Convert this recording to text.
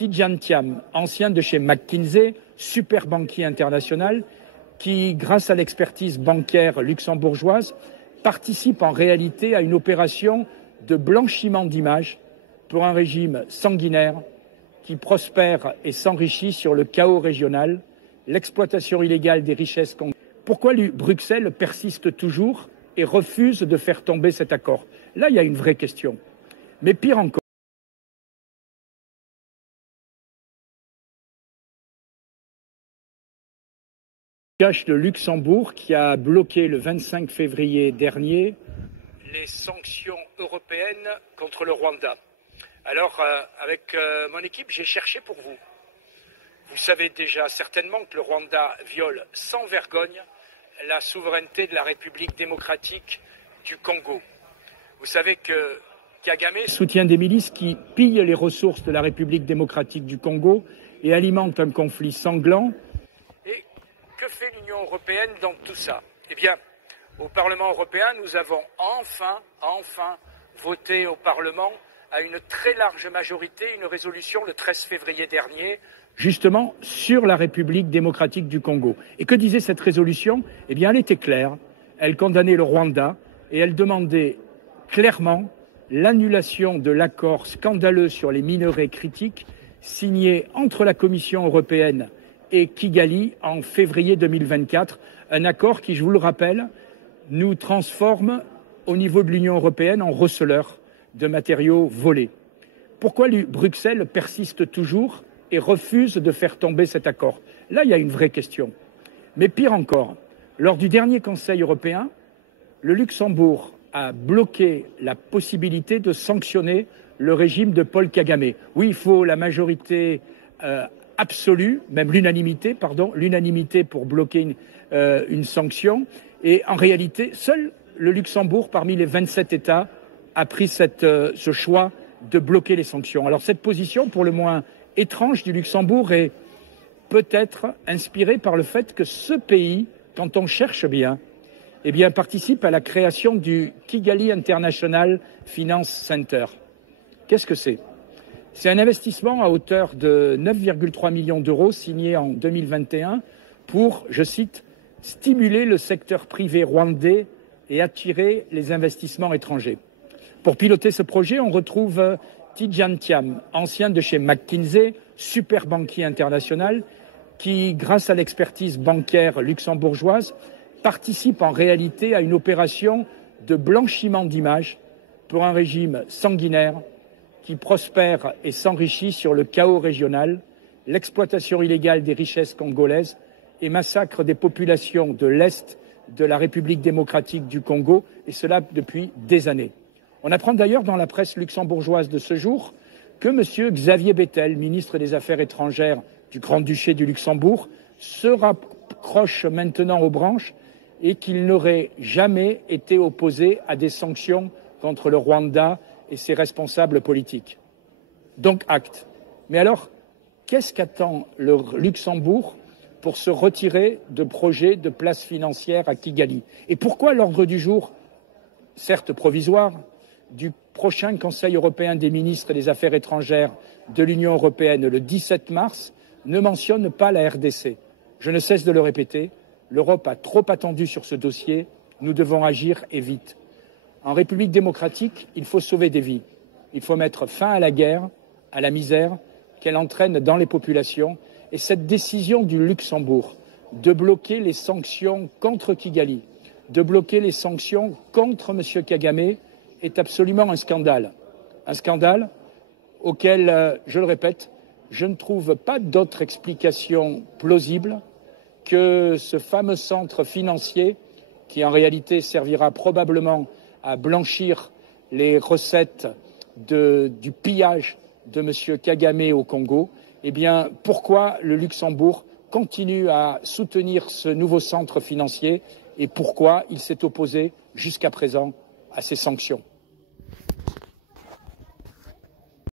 Tidjane Thiam, ancien de chez McKinsey, super banquier international, qui, grâce à l'expertise bancaire luxembourgeoise, participe en réalité à une opération de blanchiment d'images pour un régime sanguinaire qui prospère et s'enrichit sur le chaos régional, l'exploitation illégale des richesses congolaises. Pourquoi Bruxelles persiste toujours et refuse de faire tomber cet accord? Là, il y a une vraie question. Mais pire encore, le Luxembourg qui a bloqué le 25 février dernier les sanctions européennes contre le Rwanda. Alors, avec mon équipe, j'ai cherché pour vous. Vous savez déjà certainement que le Rwanda viole sans vergogne la souveraineté de la République démocratique du Congo. Vous savez que Kagame soutient des milices qui pillent les ressources de la République démocratique du Congo et alimentent un conflit sanglant. Et que fait l'Union européenne dans tout ça? Eh bien, au Parlement européen, nous avons enfin voté au Parlement à une très large majorité une résolution le 13 février dernier, justement sur la République démocratique du Congo. Et que disait cette résolution? Eh bien, elle était claire. Elle condamnait le Rwanda et elle demandait clairement l'annulation de l'accord scandaleux sur les minerais critiques signé entre la Commission européenne et Kigali en février 2024. Un accord qui, je vous le rappelle, nous transforme au niveau de l'Union européenne en receleurs de matériaux volés. Pourquoi Bruxelles persiste toujours et refuse de faire tomber cet accord? Là, il y a une vraie question. Mais pire encore, lors du dernier Conseil européen, le Luxembourg a bloqué la possibilité de sanctionner le régime de Paul Kagame. Oui, il faut la majorité absolue, même l'unanimité pour bloquer une sanction. Et en réalité, seul le Luxembourg, parmi les 27 États, a pris ce choix de bloquer les sanctions. Alors cette position, pour le moins étrange du Luxembourg, est peut-être inspirée par le fait que ce pays, quand on cherche bien, eh bien, participe à la création du Kigali International Finance Center. Qu'est-ce que c'est? C'est un investissement à hauteur de 9,3 millions d'euros signé en 2021 pour, je cite, stimuler le secteur privé rwandais et attirer les investissements étrangers. Pour piloter ce projet, on retrouve Tidjane Thiam, ancien de chez McKinsey, super banquier international, qui, grâce à l'expertise bancaire luxembourgeoise, participe en réalité à une opération de blanchiment d'images pour un régime sanguinaire qui prospère et s'enrichit sur le chaos régional, l'exploitation illégale des richesses congolaises et massacre des populations de l'Est de la République démocratique du Congo, et cela depuis des années. On apprend d'ailleurs dans la presse luxembourgeoise de ce jour que M. Xavier Bettel, ministre des Affaires étrangères du Grand-Duché du Luxembourg, se raccroche maintenant aux branches et qu'il n'aurait jamais été opposé à des sanctions contre le Rwanda et ses responsables politiques. Donc acte. Mais alors, qu'est-ce qu'attend le Luxembourg pour se retirer de projets de place financière à Kigali? Et pourquoi l'ordre du jour, certes provisoire, du prochain Conseil européen des ministres des Affaires étrangères de l'Union européenne le 17 mars ne mentionne pas la RDC? Je ne cesse de le répéter, l'Europe a trop attendu sur ce dossier, nous devons agir et vite. En République démocratique, il faut sauver des vies. Il faut mettre fin à la guerre, à la misère qu'elle entraîne dans les populations. Et cette décision du Luxembourg de bloquer les sanctions contre Kigali, de bloquer les sanctions contre M. Kagame est absolument un scandale. Un scandale auquel, je le répète, je ne trouve pas d'autre explication plausible que ce fameux centre financier qui en réalité servira probablement à blanchir les recettes du pillage de M. Kagame au Congo. Eh bien, pourquoi le Luxembourg continue à soutenir ce nouveau centre financier et pourquoi il s'est opposé jusqu'à présent à ces sanctions?